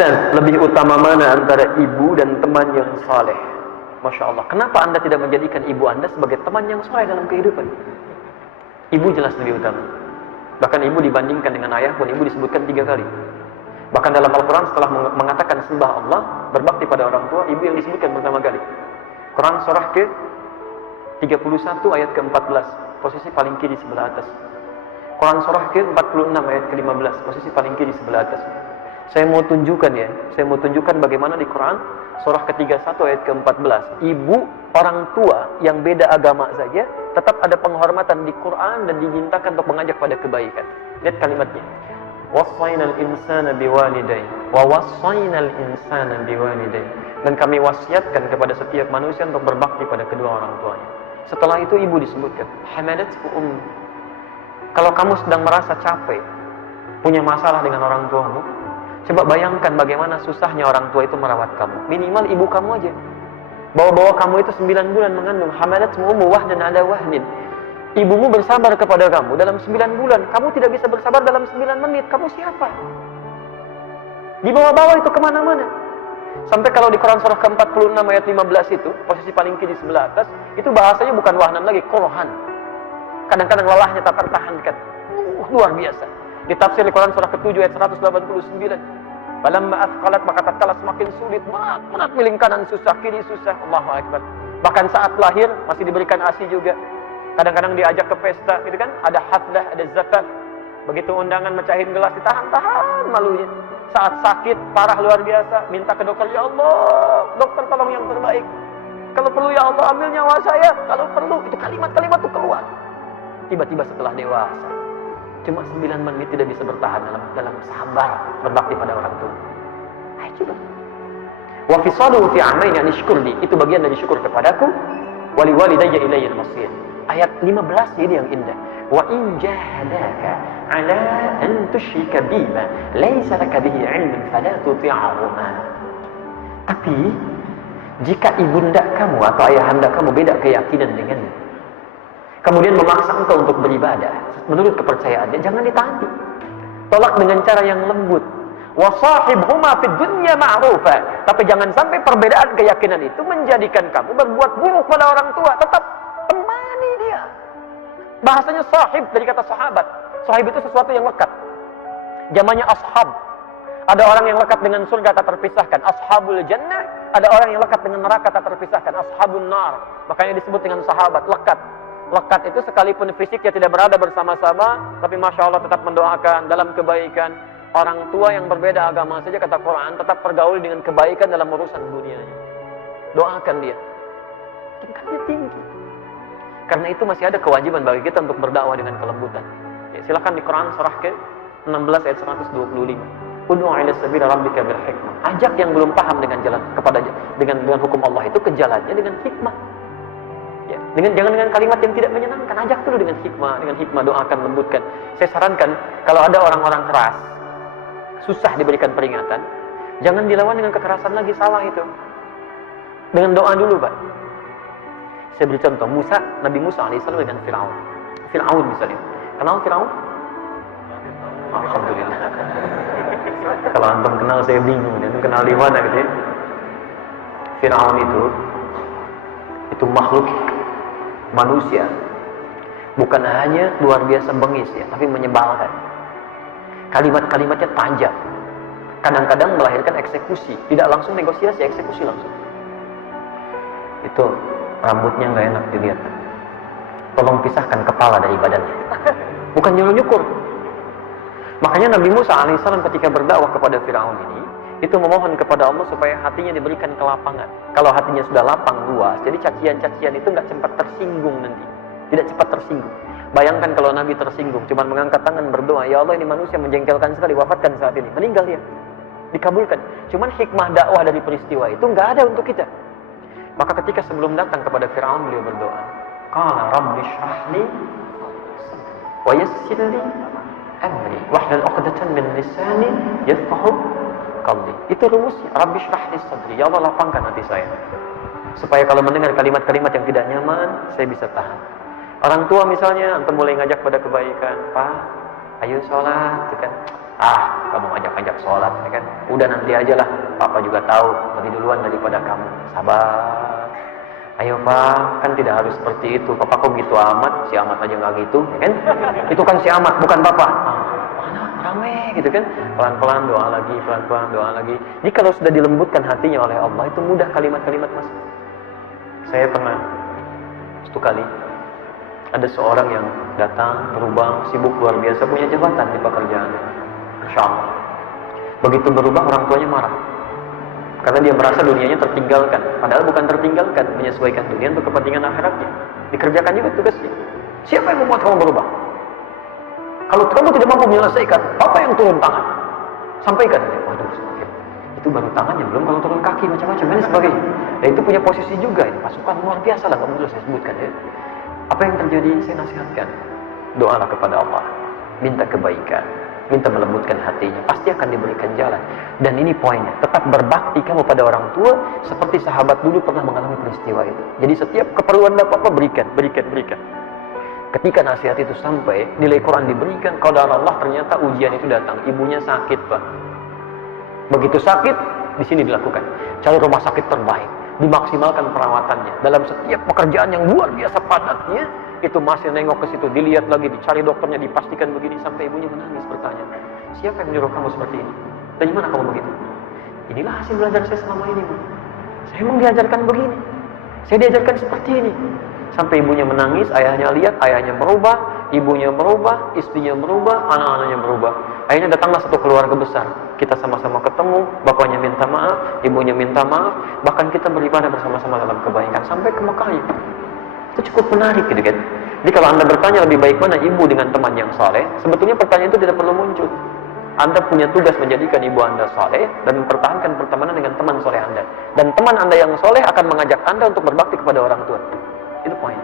Ustaz, lebih utama mana antara ibu dan teman yang saleh? Masya Allah. Kenapa Anda tidak menjadikan ibu Anda sebagai teman yang saleh dalam kehidupan? Ibu jelas lebih utama. Bahkan ibu dibandingkan dengan ayah pun ibu disebutkan 3 kali. Bahkan dalam Al-Quran setelah mengatakan sembah Allah, berbakti pada orang tua, ibu yang disebutkan pertama kali. Quran surah ke 31 ayat ke-14, posisi paling kiri sebelah atas. Quran surah ke 46 ayat ke-15, posisi paling kiri sebelah atas. Saya mau tunjukkan bagaimana di Quran surah ke-31 ayat ke-14, ibu orang tua yang beda agama saja tetap ada penghormatan di Quran dan dimintakan untuk mengajak pada kebaikan. Lihat kalimatnya. Wassaynal insana biwalidayhi wa wassaynal insana biwalidayhi. Dan kami wasiatkan kepada setiap manusia untuk berbakti pada kedua orang tuanya. Setelah itu ibu disebutkan, hamadathu ummu. Kalau kamu sedang merasa capek, punya masalah dengan orang tuamu, coba bayangkan bagaimana susahnya orang tua itu merawat kamu. Minimal ibu kamu aja. Bawa-bawa kamu itu 9 bulan mengandung, hamadathu ummu wahdan ala wahnin. Ibumu bersabar kepada kamu dalam 9 bulan. Kamu tidak bisa bersabar dalam 9 menit. Kamu siapa? Dibawa-bawa itu kemana-mana. Sampai kalau di Quran surah ke-46 ayat 15 itu, posisi paling kiri sebelah atas, itu bahasanya bukan wahnan lagi, korohan. Kadang-kadang lelahnya tak tertahankan. Luar biasa. Ditafsir di Quran surah ke-7 ayat 189. Falamma athqalat, maka tatkala semakin sulit, berat miling kanan susah, kiri susah. Allahu Akbar. Bahkan saat lahir masih diberikan ASI juga. Kadang-kadang diajak ke pesta, gitu kan? Ada haflah, ada zakat. Begitu undangan mecahin gelas, ditahan-tahan malunya. Saat sakit, parah luar biasa, minta ke dokter, ya Allah, dokter tolong yang terbaik. Kalau perlu ya Allah, ambil nyawa saya. Kalau perlu, itu kalimat-kalimat itu keluar. Tiba-tiba setelah dewasa, cuma 9 menit tidak bisa bertahan dalam sabar, berbakti pada orang tua. Ayo coba. Wa fisaluhu fi amain an ishkurli, itu bagian dari syukur kepadaku. Wali walidayya ilayya al-masir. Ayat 15 ini yang indah. Wa in jahadaka ala an tusyrika bima laysa laka bihi 'ilmun fala tuti'ahuma. Tapi jika ibunda kamu atau ayahanda kamu beda keyakinan denganmu, kemudian memaksa engkau untuk beribadah menurut kepercayaannya, jangan ditaati. Tolak dengan cara yang lembut. Wa sahibhuma fid dunya ma'rufa. Tapi jangan sampai perbedaan keyakinan itu menjadikan kamu berbuat buruk pada orang tua. Tetap temani dia. Bahasanya sahib dari kata sahabat. Sahib itu sesuatu yang lekat. Zamannya ashab. Ada orang yang lekat dengan surga tak terpisahkan, ashabul jannah. Ada orang yang lekat dengan neraka tak terpisahkan, ashabun nar. Makanya disebut dengan sahabat, lekat. Lekat itu sekalipun fisiknya tidak berada bersama-sama, tapi Masya Allah tetap mendoakan dalam kebaikan. Orang tua yang berbeda agama saja, kata Quran, tetap bergaul dengan kebaikan dalam urusan dunianya. Doakan dia. Tingkatnya tinggi. Karena itu masih ada kewajiban bagi kita untuk berdakwah dengan kelembutan. Ya, silakan di Quran surah ke-16 ayat 125. Ud'u ila sabili rabbika bil hikmah. Ajak yang belum paham dengan jalan dengan hukum Allah itu ke jalannya dengan hikmah. Ya, jangan dengan kalimat yang tidak menyenangkan. Ajak dulu dengan hikmah, doakan, lembutkan. Saya sarankan kalau ada orang-orang keras, susah diberikan peringatan, jangan dilawan dengan kekerasan lagi, salah itu. Dengan doa dulu, Pak. Saya beri contoh, Nabi Musa alaihissalam dengan Fir'aun. Fir'aun misalnya. Kenal Fir'aun? Alhamdulillah. Kalau antum kenal saya bingung, antum kenal di mana gitu ya. Fir'aun itu makhluk manusia. Bukan hanya luar biasa bengis ya, tapi menyebalkan. Kalimat-kalimatnya tajam. Kadang-kadang melahirkan eksekusi, tidak langsung negosiasi, eksekusi langsung. Itu rambutnya nggak enak dilihat. Tolong pisahkan kepala dari badannya. Bukan nyuruh-nyukur. Makanya Nabi Musa alaihissalam ketika berdakwah kepada Fir'aun ini, itu memohon kepada Allah supaya hatinya diberikan kelapangan. Kalau hatinya sudah lapang, luas, jadi cacian-cacian itu nggak cepat tersinggung nanti. Tidak cepat tersinggung. Bayangkan kalau Nabi tersinggung, cuma mengangkat tangan berdoa, ya Allah ini manusia menjengkelkan sekali, wafatkan saat ini. Meninggal dia. Dikabulkan. Cuman hikmah dakwah dari peristiwa itu nggak ada untuk kita. Maka ketika sebelum datang kepada Fir'aun, beliau berdoa, Qala Rabbi shrah li wa yassir li amri wahlul 'uqdatan min lisani yafqahu qawli. Itu rumusnya. Rabbi shrah li sadri. Ya Allah, lapangkan hati saya. Supaya kalau mendengar kalimat-kalimat yang tidak nyaman, saya bisa tahan. Orang tua misalnya, antum mulai ngajak pada kebaikan, Pak, ayo sholat, gitu kan. kamu ngajak-ngajak sholat, ya kan? Udah nanti aja lah, papa juga tahu lebih duluan daripada kamu. Sabar. Ayo pak, kan tidak harus seperti itu. Papa kok gitu amat, si amat aja nggak gitu, ya kan? Itu kan si amat, bukan papa. Mana rame gitu kan? Pelan-pelan doa lagi, pelan-pelan doa lagi. Jadi kalau sudah dilembutkan hatinya oleh Allah, itu mudah kalimat-kalimat masuk. Saya pernah satu kali ada seorang yang datang berubah, sibuk luar biasa, punya jabatan di pekerjaan. Masya Allah. Begitu berubah, orang tuanya marah. Karena dia merasa dunianya tertinggalkan. Padahal bukan tertinggalkan, menyesuaikan dunia untuk kepentingan akhiratnya. Dikerjakan juga tugasnya. Siapa yang membuat kamu berubah? Kalau kamu tidak mampu menyelesaikan, apa yang turun tangan? Sampaikan. Waduh, itu baru tangannya, belum kalau turun kaki, macam-macam, dan sebagainya. Dan itu punya posisi juga. Pasukan luar biasa lah, kamu saya sebutkan ya. Apa yang terjadi? Saya nasihatkan. Doalah kepada Allah. Minta kebaikan. Minta melembutkan hatinya. Pasti akan diberikan jalan. Dan ini poinnya. Tetap berbakti kamu pada orang tua. Seperti sahabat dulu pernah mengalami peristiwa itu. Jadi setiap keperluan apa-apa berikan. Ketika nasihat itu sampai, nilai Quran diberikan. Qadar Allah, ternyata ujian itu datang. Ibunya sakit pak. Begitu sakit, di sini dilakukan. Cari rumah sakit terbaik. Dimaksimalkan perawatannya. Dalam setiap pekerjaan yang luar biasa padatnya, itu masih nengok ke situ, dilihat lagi, dicari dokternya, dipastikan begini, sampai ibunya menangis bertanya, siapa yang menyuruh kamu seperti ini? Dari mana kamu begitu? Inilah hasil belajar saya selama ini, Bu. Saya memang diajarkan begini. Saya diajarkan seperti ini. Sampai ibunya menangis, ayahnya lihat, ayahnya berubah, ibunya berubah, istrinya berubah, anak-anaknya berubah. Akhirnya datanglah satu keluarga besar. Kita sama-sama ketemu, bapaknya minta maaf, ibunya minta maaf, bahkan kita beribadah bersama-sama dalam kebaikan sampai ke Mekah. Itu cukup menarik gitu kan. Jadi kalau Anda bertanya lebih baik mana ibu dengan teman yang saleh, sebetulnya pertanyaan itu tidak perlu muncul. Anda punya tugas menjadikan ibu Anda saleh dan mempertahankan pertemanan dengan teman saleh Anda. Dan teman Anda yang saleh akan mengajak Anda untuk berbakti kepada orang tua. Itu poin.